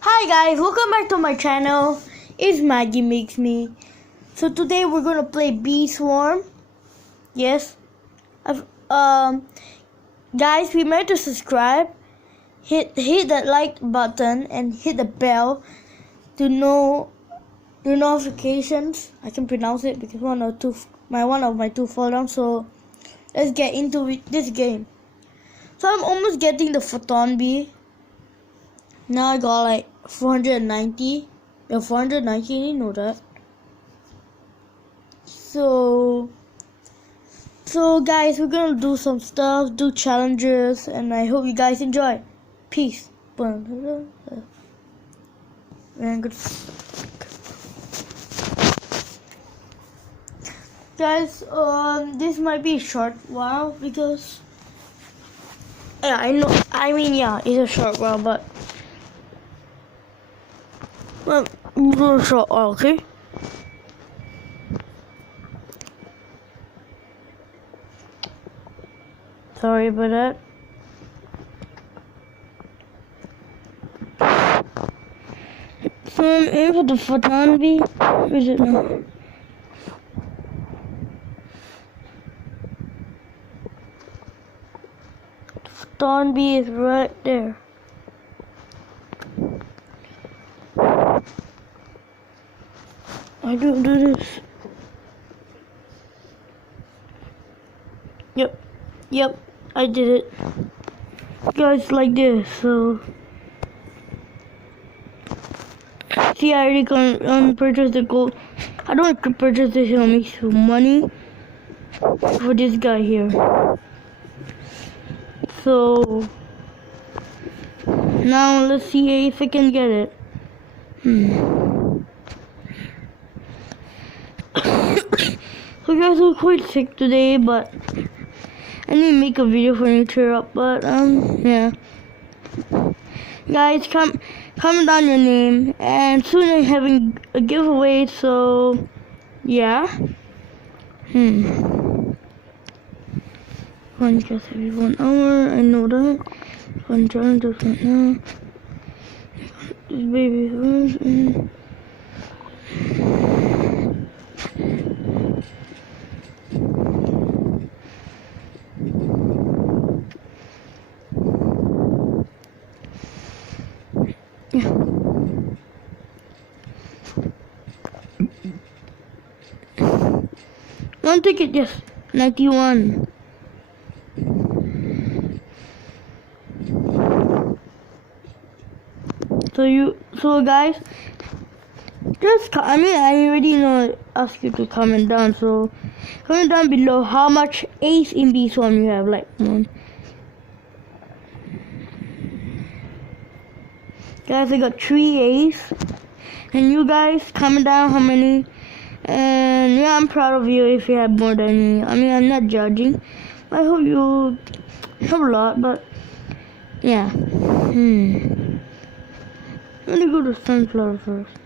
Hi guys, welcome back to my channel. It's Maggie Makes Me. So today we're gonna play Bee Swarm. Yes. Guys, remember to subscribe, hit that like button, and hit the bell to know the notifications. I can pronounce it because one of my two fall down. So let's get into this game. So I'm almost getting the Photon Bee. Now I got like 490. Yeah, 490, you know that. So guys, we're gonna do some stuff, do challenges, and I hope you guys enjoy. Peace. And good. Guys, this might be a short while because yeah, I know. I mean, yeah, it's a short while, but short while, okay. Sorry about that. So I'm in for the Photon Bee. Where is it now? Photon Bee is right there. I don't do this. Yep, I did it. Guys, like this, so see, I already can purchase the gold. I don't want to purchase this, it'll make some money for this guy here. So now let's see if I can get it. So guys, I'm quite sick today, but I need to make a video for me to cheer up. But yeah, guys, comment down your name, and soon I'm having a giveaway. So yeah. One just every 1 hour. I know that. I'm trying to do right now. This baby's yeah. One ticket, yes. 91. So guys, I already ask you to comment down. So comment down below how much ace in Bee Swarm you have. Like guys, I got 3 ace, and you guys comment down how many. And yeah, I'm proud of you if you have more than me. I mean, I'm not judging. I hope you have a lot, but yeah. Let me go to Sunflower first.